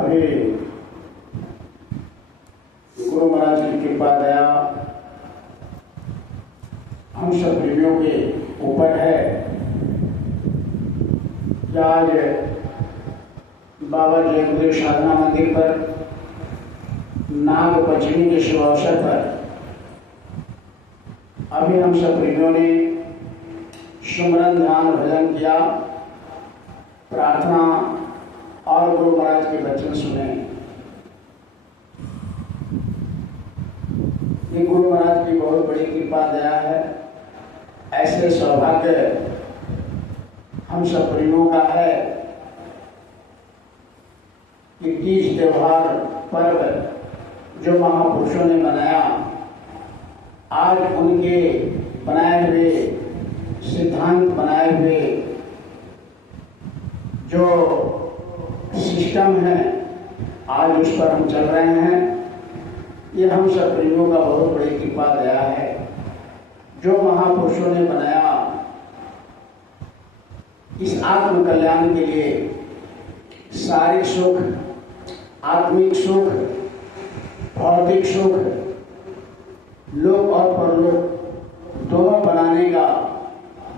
अभी गुरु महाराज की कृपा दया हम सब प्रेमियों के ऊपर है। आज बाबा जयदेव साधना मंदिर पर नाग पंचमी के शुभ अवसर पर अभी हम सब प्रेमियों ने सुमरन ध्यान भजन किया, प्रार्थना और गुरु महाराज के वचन सुने। ये गुरु महाराज की बहुत बड़ी कृपा दया है। ऐसे सौभाग्य हम सब प्रेमियों का है कि तीज त्योहार पर्व जो महापुरुषों ने मनाया, आज उनके बनाए हुए सिद्धांत, बनाए हुए जो सिस्टम है, आज उस पर हम चल रहे हैं। ये हम सब प्रेमियों का बहुत बड़ी कृपा दया है। जो महापुरुषों ने बनाया इस आत्म कल्याण के लिए, शारीरिक सुख, आत्मिक सुख, भौतिक सुख, लोक और परलोक दोनों बनाने का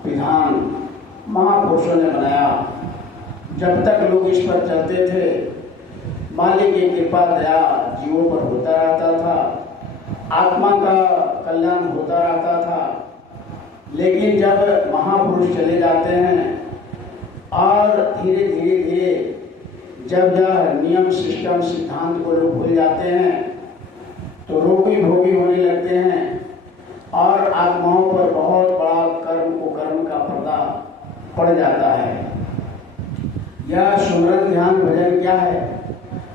विधान महापुरुषों ने बनाया। जब तक लोग इस पर चलते थे, मालिक की कृपा दया जीवों पर होता रहता था, आत्मा का कल्याण होता रहता था। लेकिन जब महापुरुष चले जाते हैं और धीरे धीरे धीरे जब यह नियम, सिस्टम, सिद्धांत को लोग भूल जाते हैं तो रोगी भोगी होने लगते हैं और आत्माओं पर बहुत बड़ा कर्म का पर्दा पड़ जाता है। यह सुमरन ध्यान भजन क्या है?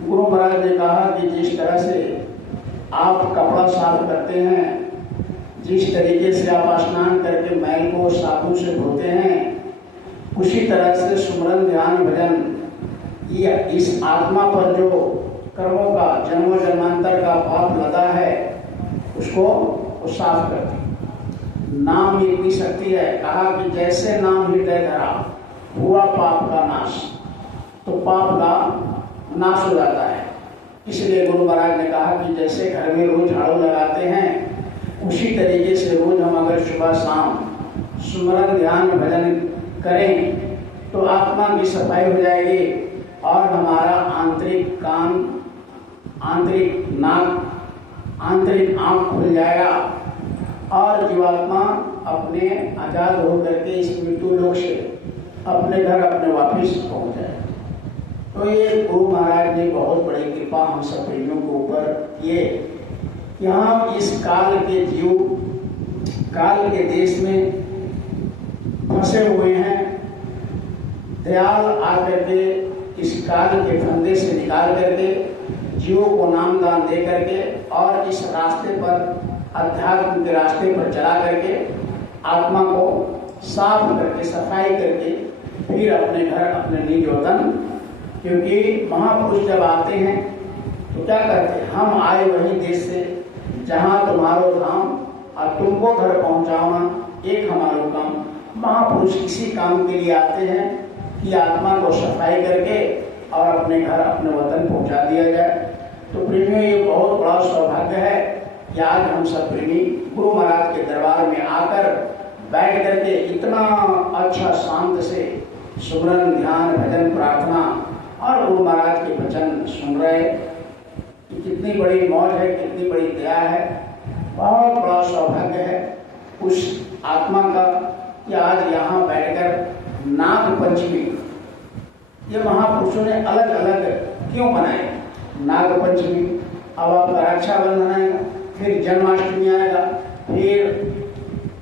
गुरु महाराज ने कहा कि जिस तरह से आप कपड़ा साफ करते हैं, जिस तरीके से आप स्नान करके मैल को साबुन से धोते हैं, उसी तरह से सुमरन ध्यान भजन ये इस आत्मा पर जो कर्मों का, जन्म जन्मांतर का पाप लदा है, उसको वो साफ करती। नाम की इतनी शक्ति है, कहा कि जैसे नाम हृदय धरा हुआ पाप का नाश, तो पाप का नाश हो जाता है। इसलिए गुरु महाराज ने कहा कि जैसे घर में रोज झाड़ू लगाते हैं, उसी तरीके से रोज हम अगर सुबह शाम सुमरन ध्यान भजन करें तो आत्मा की सफाई हो जाएगी और हमारा आंतरिक कान, आंतरिक नाक, आंतरिक आंख खुल जाएगा और जीवात्मा अपने आजाद होकर के इस मृत्यु लोक से अपने घर अपने वापिस पहुंच जाए। तो ये गुरु महाराज ने बहुत बड़ी कृपा हम सब प्रेमियों के ऊपर किए। यहाँ इस काल के जीव, काल के देश में फंसे हुए हैं। दयाल आकर के इस काल के फंदे से निकाल करके जीवों को नाम दान दे करके और इस रास्ते पर, अध्यात्म के रास्ते पर चला करके आत्मा को साफ करके, सफाई करके फिर अपने घर, अपने निज वतन, क्योंकि महापुरुष जब आते हैं तो क्या करते हैं? हम आए वही देश से जहाँ तुम्हारो धाम और तुमको घर पहुँचाना एक हमारा काम। महापुरुष इसी काम के लिए आते हैं कि आत्मा को सफाई करके और अपने घर, अपने वतन पहुँचा दिया जाए। तो प्रेमियों, ये बहुत बड़ा सौभाग्य है कि आज हम सब प्रेमी गुरु महाराज के दरबार में आकर बैठ करके इतना अच्छा शांत से सुमरन ध्यान भजन प्रार्थना और गुरु महाराज के वचन सुन रहे। कितनी बड़ी मौज है, कितनी बड़ी दया है, बहुत बड़ा सौभाग्य है उस आत्मा का कि आज यहाँ बैठकर नाग पंचमी, ये महापुरुषों ने अलग अलग क्यों बनाए? नाग पंचमी, अब आपका रक्षाबंधन आएगा, फिर जन्माष्टमी आएगा, फिर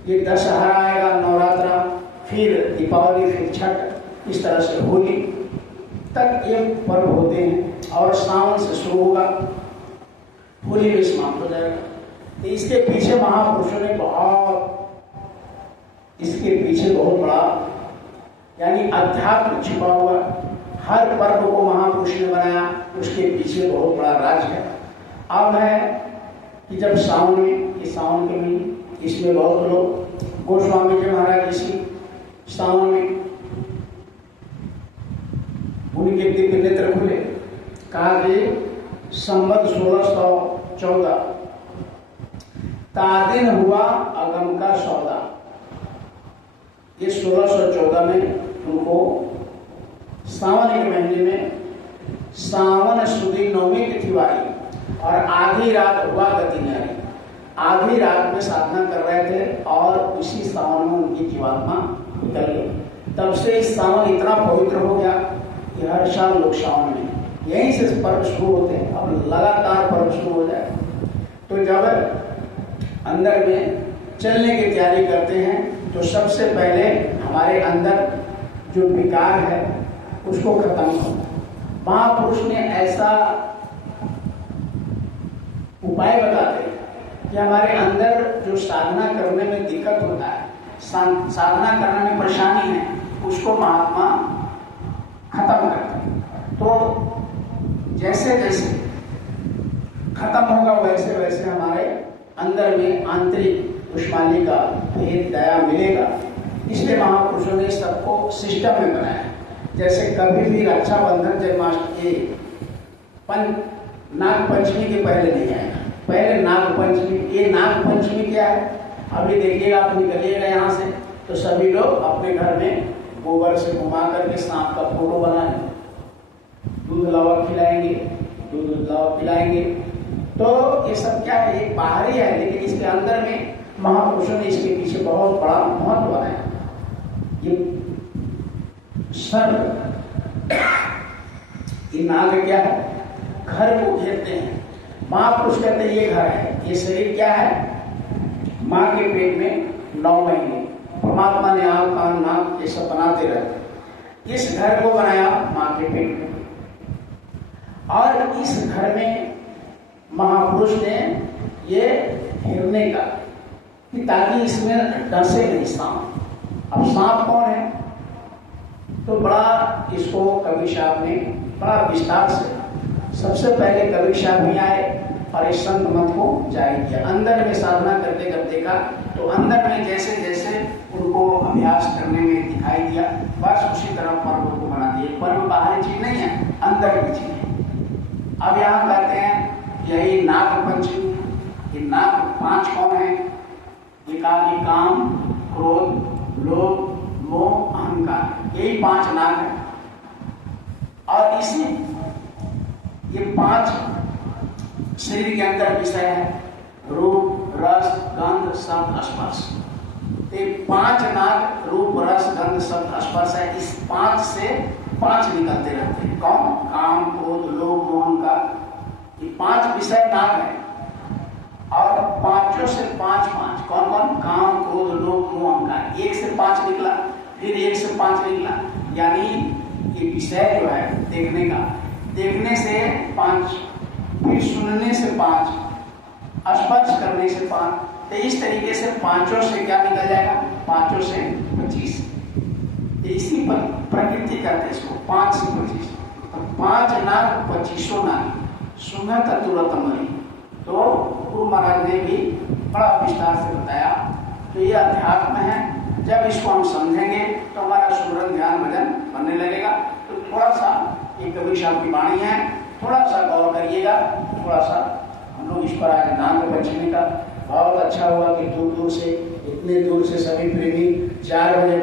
ये दशहरा आएगा, नवरात्रा, फिर दीपावली, फिर छठ, इस तरह से होली तक ये पर्व होते हैं और सावन से शुरू होगा, होली में समाप्त हो जाएगा। तो इसके पीछे महापुरुषों ने इसके पीछे बहुत बड़ा यानी अध्यात्म छिपा हुआ। हर पर्व को महापुरुष ने बनाया, उसके पीछे बहुत बड़ा राज है। अब है कि जब सावन में, ये सावन के महीने, इसमें बहुत लोग, गोस्वामी जी महाराज इसी सावन में उनके दिव्य नेत्र खुले, कहा कि संवत 1614 तादिन हुआ अगम का सौदा। ये 1614 में उनको सावन के महीने में सावन सुदी 9वीं तिथि वाली और आधी रात हुआ गति न्यारी। आधी रात में साधना कर रहे थे और उसी सावन में उनकी जीवात्मा निकल गई। तब से इस सावन इतना पवित्र हो गया कि हर साल लोग सावन में यहीं से पर्व शुरू होते हैं और लगातार पर्व शुरू हो जाए। तो जब अंदर में चलने की तैयारी करते हैं तो सबसे पहले हमारे अंदर जो विकार है उसको खत्म करो। महापुरुष ने ऐसा उपाय बताते हैं कि हमारे अंदर जो साधना करने में दिक्कत होता है, साधना करने में परेशानी है, उसको महात्मा खत्म करते हैं। तो जैसे जैसे खत्म होगा वैसे वैसे हमारे अंदर में आंतरिक उष्माली का भेद दया मिलेगा। इसलिए महापुरुषों ने सबको सिस्टम में बनाया। जैसे कभी भी रक्षाबंधन जन्माष्टमी नाग पंचमी के पहले नहीं आएगा, पहले नाग पंचमी। ये नाग पंचमी क्या है? अभी देखिएगा, आप निकलिएगा यहाँ से तो सभी लोग अपने घर में गोबर से घुमा करके सांप का फोटो बनाएंगे, दूध लावा खिलाएंगे, दूध लावा पिलाएंगे। तो ये सब क्या है? एक बाहरी है, लेकिन इसके अंदर में महापुरुषों ने इसके पीछे बहुत बड़ा महत्व बनाया। ये सर्व ये नाग क्या है? घर को घेरते हैं। महापुरुष कहते हैं ये घर है। ये शरीर क्या है? माँ के पेट में 9 महीने परमात्मा ने आँख कान नाक ये सब बनाते रहते। इस घर को बनाया माँ के पेट में, और इस घर में महापुरुष ने ये घेरने का कि ताकि इसमें डसे नहीं सांप। अब सांप कौन है? तो बड़ा इसको कबीर साहब ने बड़ा विस्तार से सबसे पहले कबीर साहब ही आए और इस संत मत को जारी किया। अंदर में साधना करते करते का तो अंदर में जैसे जैसे उनको अभ्यास करने में दिखाई दिया, बस उसी तरह पर्व को बना दिए। पर्व बाहरी चीज नहीं है, अंदर की चीज है। अब यहाँ कहते हैं यही नाग पंचमी। ये नाग 5 कौन है? ये काम, क्रोध, लोभ, मोह, अहंकार, यही 5 नाग है। और इसी ये 5 शरीर के अंदर विषय है, रूप, रस, गंध, शब्द, स्पर्श। ये 5 नाग रूप, रस, गंध, शब्द, स्पर्श है। इस 5 से 5 निकलते रहते हैं। कौन? काम, क्रोध, लोभ, मोह, अहंकार। ये 5 विषय नाग है और 5 से 5 कौन कौन? काम, क्रोध, लोभ, मोह, अहंकार। 1 से 5 निकला, फिर 1 से 5 निकला। यानी ये विषय जो है देखने का, देखने से 5, फिर सुनने से 5, स्पर्श करने से 5। तो इस तरीके से 5 से क्या निकल जाएगा? 5 से 25। इसी पर प्रकृति करते इसको 5 से 25। तो 5 नाग 25 नाग सुनत तुरंत मरी। तो गुरु महाराज ने भी बड़ा विस्तार से बताया कि ये अध्यात्म है। जब इसको हम समझेंगे तो हमारा सुमरन ध्यान भजन बनने लगेगा। तो थोड़ा सा ये कबीर साहब की वाणी है, थोड़ा सा गौर करिएगा। थोड़ा सा हम लोग इस पर आज नाग पंचमी का बहुत अच्छा हुआ कि दूर दूर से, इतने दूर से सभी प्रेमी 4 बजे